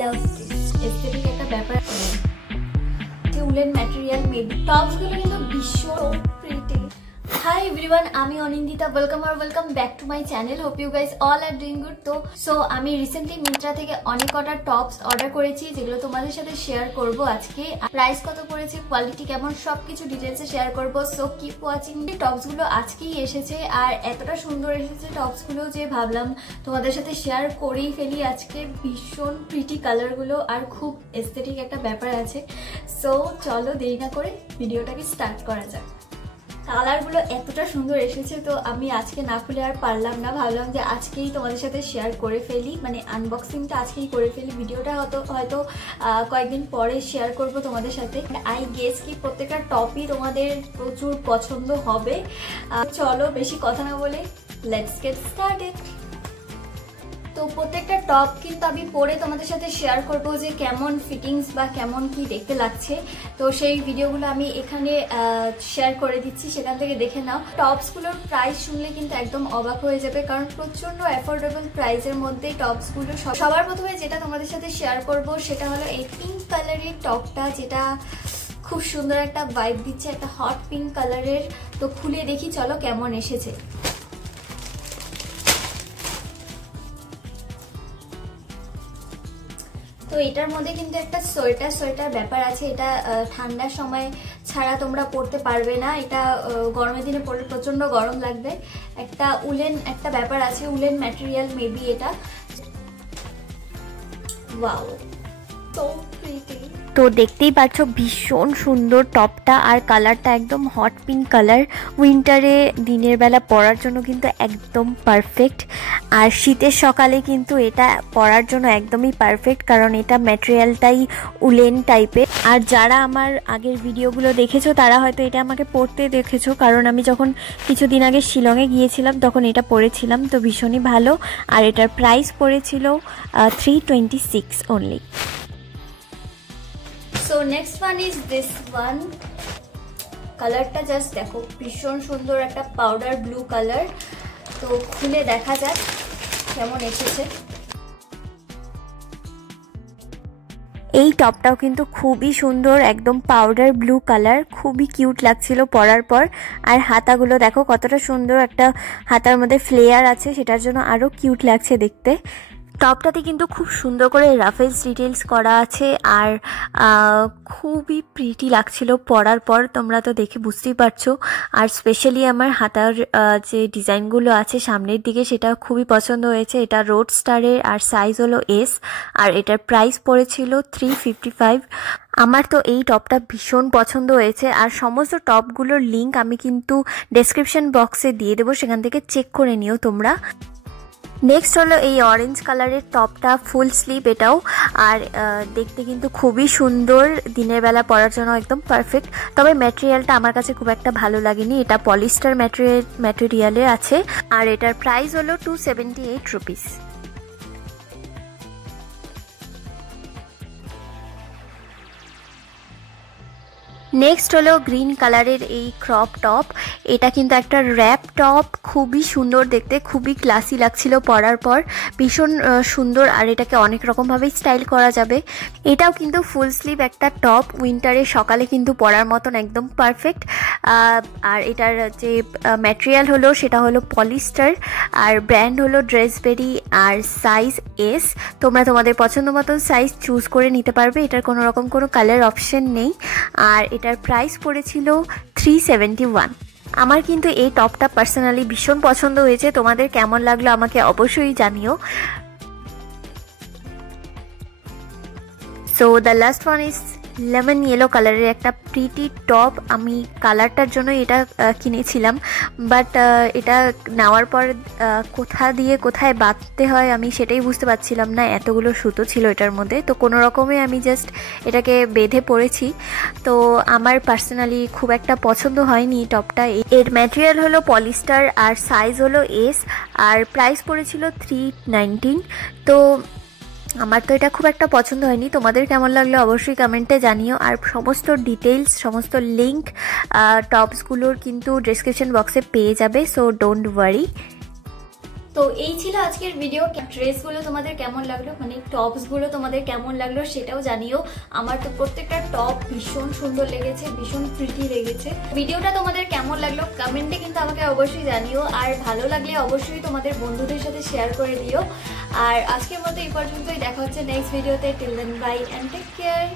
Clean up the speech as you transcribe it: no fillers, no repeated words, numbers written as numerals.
Love this aesthetic একটা ব্যাপার আছে। উলেন ম্যাটেরিয়াল মেবি টপসগুলো কিন্তু ভীষণ প্রিটি। Hi everyone, আমি Anindita, welcome back to my channel. Hope you guys all are doing good. তো আমি রিসেন্টলি মিন্ত্রা থেকে অনেক কটা টপস অর্ডার করেছি, যেগুলো তোমাদের সাথে শেয়ার করব আজকে। প্রাইস কত পড়েছে, কোয়ালিটি কেমন, সবকিছু ডিটেলসে শেয়ার করব। So keep watching. টপসগুলো আজকেই এসেছে আর এতটা সুন্দর এসেছে টপসগুলো যে ভাবলাম তোমাদের সাথে শেয়ার করেই ফেলি আজকে। ভীষণ প্রিটি কালারগুলো আর খুব এস্থেটিক একটা ব্যাপার আছে। সো চলো দেরি না করে ভিডিওটাকে স্টার্ট করা যাক। কালারগুলো এতটা সুন্দর এসেছে তো আমি আজকে না খুলে আর পারলাম না, ভাবলাম যে আজকেই তোমাদের সাথে শেয়ার করে ফেলি, মানে আনবক্সিংটা আজকেই করে ফেলি। ভিডিওটা হয়তো কয়েকদিন পরে শেয়ার করব তোমাদের সাথে। আই গেস কি প্রত্যেকটা টপই তোমাদের প্রচুর পছন্দ হবে। চলো বেশি কথা না বলে লেটস গেট স্টার্টেড। তো প্রত্যেকটা টপ কিন্তু আমি পরে তোমাদের সাথে শেয়ার করব যে কেমন ফিটিংস বা কেমন কি দেখতে লাগছে। তো সেই ভিডিওগুলো আমি এখানে শেয়ার করে দিচ্ছি, সেখান থেকে দেখে নাও। টপসগুলোর প্রাইস শুনলে কিন্তু একদম অবাক হয়ে যাবে, কারণ প্রচন্ড অ্যাফোর্ডেবল প্রাইসের মধ্যেই টপসগুলো। সবার প্রথমে যেটা তোমাদের সাথে শেয়ার করব সেটা হলো এই পিঙ্ক কালারের টপটা, যেটা খুব সুন্দর একটা ভাইব দিচ্ছে, একটা হট পিঙ্ক কালারের। তো খুলে দেখি চলো কেমন এসেছে। তো এটার মধ্যে কিন্তু একটা সোয়েটার ব্যাপার আছে। এটা ঠান্ডার সময় ছাড়া তোমরা পরতে পারবে না, এটা গরমের দিনে পরলে প্রচন্ড গরম লাগবে। একটা উলেন একটা ব্যাপার আছে, উলেন ম্যাটেরিয়াল মেবি এটা। Wow, so pretty. তো দেখতেই পাচ্ছ ভীষণ সুন্দর টপটা, আর কালারটা একদম হট পিঙ্ক কালার। উইন্টারে দিনের বেলা পরার জন্য কিন্তু একদম পারফেক্ট, আর শীতের সকালে কিন্তু এটা পরার জন্য একদমই পারফেক্ট, কারণ এটা ম্যাটেরিয়ালটাই উলেন টাইপের। আর যারা আমার আগের ভিডিওগুলো দেখেছো তারা হয়তো এটা আমাকে পরতে দেখেছো, কারণ আমি যখন কিছুদিন আগে শিলংয়ে গিয়েছিলাম তখন এটা পরেছিলাম। তো ভীষণই ভালো, আর এটার প্রাইস পড়েছিল 326 only. So next one is this one. কালারটা জাস্ট দেখো, ভীষণ সুন্দর একটা পাউডার ব্লু কালার। তো খুলে দেখা যাক কেমন এসেছে। এই টপটাও কিন্তু খুবই সুন্দর, একদম পাউডার ব্লু কালার, খুবই কিউট লাগছিল পরার পর। আর হাতাগুলো দেখো কতটা সুন্দর, একটা হাতার মধ্যে ফ্লেয়ার আছে, সেটার জন্য আরো কিউট লাগছে দেখতে। টপটাতে কিন্তু খুব সুন্দর করে রাফেলস ডিটেলস করা আছে, আর খুবই প্রিটি লাগছিল পরার পর, তোমরা তো দেখে বুঝতেই পারছো। আর স্পেশালি আমার হাতার যে ডিজাইনগুলো আছে সামনের দিকে, সেটা খুবই পছন্দ হয়েছে। এটা রোড স্টারের, আর সাইজ হলো এস, আর এটার প্রাইস পড়েছিল 355। আমার তো এই টপটা ভীষণ পছন্দ হয়েছে, আর সমস্ত টপগুলোর লিঙ্ক আমি কিন্তু ডেসক্রিপশন বক্সে দিয়ে দেবো, সেখান থেকে চেক করে নিও তোমরা। নেক্সট হলো এই অরেঞ্জ কালারের টপটা, ফুল স্লিভ এটাও, আর দেখতে কিন্তু খুবই সুন্দর, দিনের বেলা পরার জন্য একদম পারফেক্ট। তবে ম্যাটেরিয়ালটা আমার কাছে খুব একটা ভালো লাগেনি, এটা পলিস্টার ম্যাটেরিয়ালে আছে, আর এটার প্রাইস হলো 278 রুপিস। নেক্সট হলো গ্রিন কালারের এই ক্রপ টপ। এটা কিন্তু একটা র্যাপ টপ, খুবই সুন্দর দেখতে, খুবই ক্লাসি লাগছিল পরার পর, ভীষণ সুন্দর। আর এটাকে অনেক রকমভাবেই স্টাইল করা যাবে। এটাও কিন্তু ফুল স্লিভ একটা টপ, উইন্টারে সকালে কিন্তু পরার মতন একদম পারফেক্ট। আর এটার যে ম্যাটেরিয়াল হলো সেটা হলো পলিস্টার, আর ব্র্যান্ড হলো ড্রেসবেরি, আর সাইজ এস। তোমরা তোমাদের পছন্দ মতন সাইজ চুজ করে নিতে পারবে, এটার কোনো রকম কোনো কালার অপশন নেই। আর এটার প্রাইস পড়েছিল 371। আমার কিন্তু এই টপটা পার্সোনালি ভীষণ পছন্দ হয়েছে, তোমাদের কেমন লাগলো আমাকে অবশ্যই জানিও। So the last one is lemon yellow কালারের একটা প্রিটি টপ। আমি কালারটার জন্য এটা কিনেছিলাম, বাট এটা নেওয়ার পর কোথা দিয়ে কোথায় বাঁধতে হয় আমি সেটাই বুঝতে পারছিলাম না, এতগুলো সুতো ছিল এটার মধ্যে। তো কোনো রকমে আমি জাস্ট এটাকে বেঁধে পরেছি। তো আমার পার্সোনালি খুব একটা পছন্দ হয়নি টপটা। এর ম্যাটেরিয়াল হলো পলিস্টার, আর সাইজ হলো এস, আর প্রাইস পড়েছিল 319। তো আমার তো এটা খুব একটা পছন্দ হয়নি, তোমাদের কেমন লাগলো অবশ্যই কমেন্টে জানিও। আর সমস্ত ডিটেইলস, সমস্ত লিঙ্ক টপসগুলোর কিন্তু ডেসক্রিপশন বক্সে পেয়ে যাবে, সো ডোন্ট ওয়ারি। তো এই ছিল আজকের ভিডিও। ড্রেসগুলো তোমাদের কেমন লাগলো, মানে টপসগুলো তোমাদের কেমন লাগলো সেটাও জানিও। আমার তো প্রত্যেকটা টপ ভীষণ সুন্দর লেগেছে, ভীষণ প্রিটি লেগেছে। ভিডিওটা তোমাদের কেমন লাগলো কমেন্টে কিন্তু আমাকে অবশ্যই জানিও, আর ভালো লাগলে অবশ্যই তোমাদের বন্ধুদের সাথে শেয়ার করে দিও। আর আজকের মতো এই পর্যন্তই, দেখা হচ্ছে নেক্সট ভিডিওতে। Till then bye and take care.